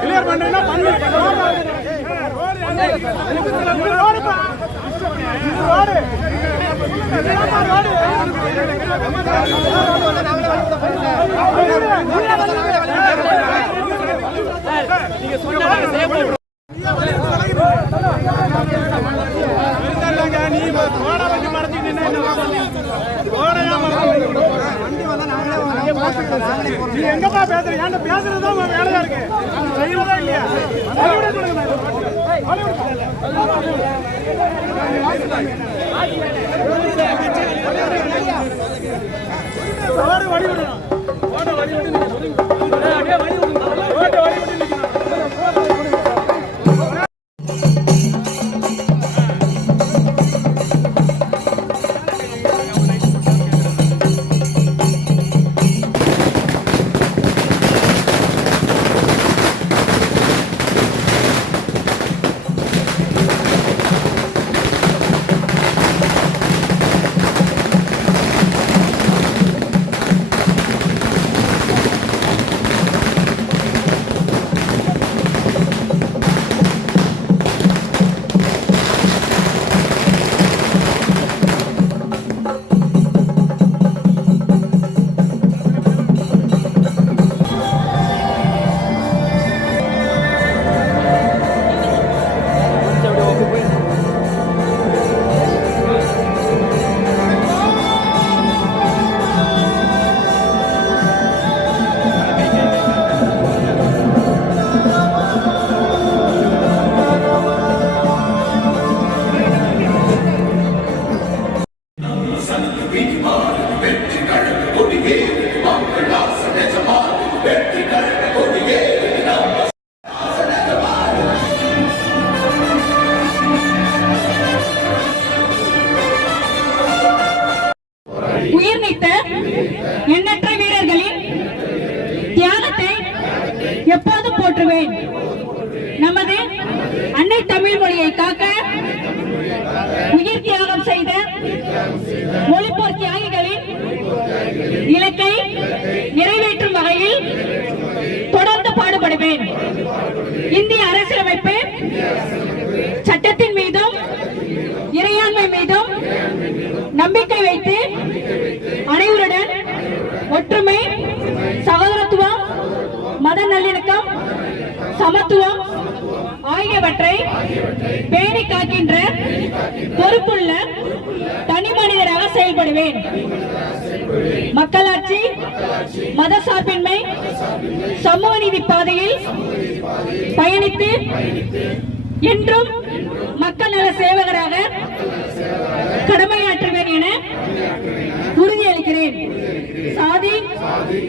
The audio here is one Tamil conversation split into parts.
கிளியர் பண்றீங்கன்னா பண்ணு. நீங்க சொன்ன நீ எங்கப்பா பேசுற? ஏன் பேசுறதுதான் வேலையா இருக்கு, செய்யறதா இல்லையா? உயிர்நீத்த எண்ணற்ற வீரர்களின் தியாகத்தை எப்போதும் போற்றுவேன். நமது அன்னை தமிழ் மொழியை காக்க உயிர் தியாகம் செய்த மொழிப்போர் தியாகிகளின் இலக்கை நிறைவேற்றும் வகையில் தொடர்ந்து பாடுபடுவேன். இந்திய அரசியலமைப்பு சட்டத்தின் மீதும் இறையாண்மை மீதும் நம்பிக்கை வைத்து அனைவருடன் ஒற்றுமை, சகோதரத்துவம், மத நல்லிணக்கம், சமத்துவம் ஆகியவற்றை பேணி காக்கின்ற பொறுப்புள்ள தனி மனிதராக செயல்படுவேன். மக்களாட்சி, மதசார்பின்மை, சமூக நீதி பாதையில் பயணித்து என்றும் மக்கள் நல சேவகராக கடமையாற்றுவேன் என உறுதியளிக்கிறேன். சாதி,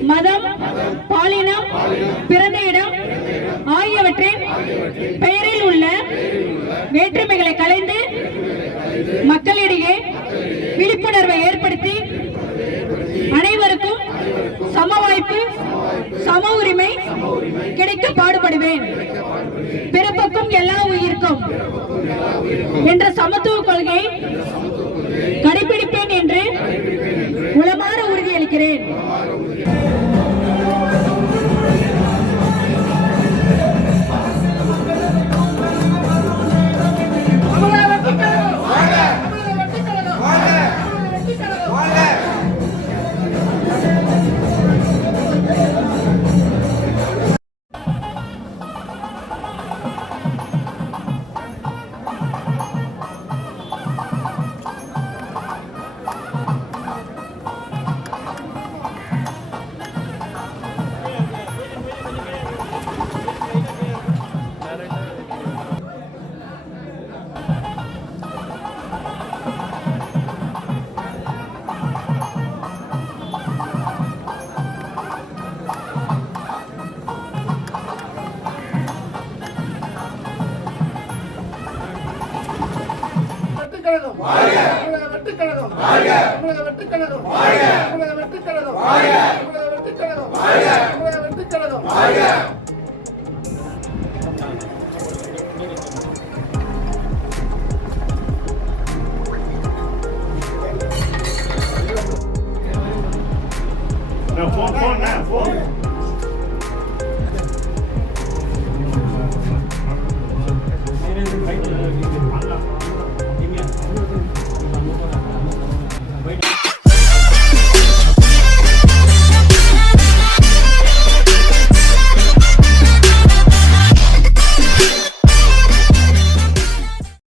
மதம், பாலினம், பிறந்த இடம் ஆகியவற்றின் பெயரில் உள்ள வேற்றுமைகளை களைந்து மக்களிடையே விழிப்புணர்வை ஏற்படுத்தி அனைவருக்கும் சம வாய்ப்பு, சம உரிமை கிடைக்க பாடுபடுவேன். பிறப்புக்கும் எல்லா உயிருக்கும் என்ற சமத்துவ கொள்கை கடைபிடிப்பேன் என்று உளமாற உறுதியளிக்கிறேன். வெற்றிக்கழகம் தமிழக வெற்றிக்கழகம் தமிழக வெற்றிக்கழகம் தமிழக வெற்றிக்கழகம் தமிழக வெற்றிக்கழகம் தமிழக வெற்றிக்கழகம்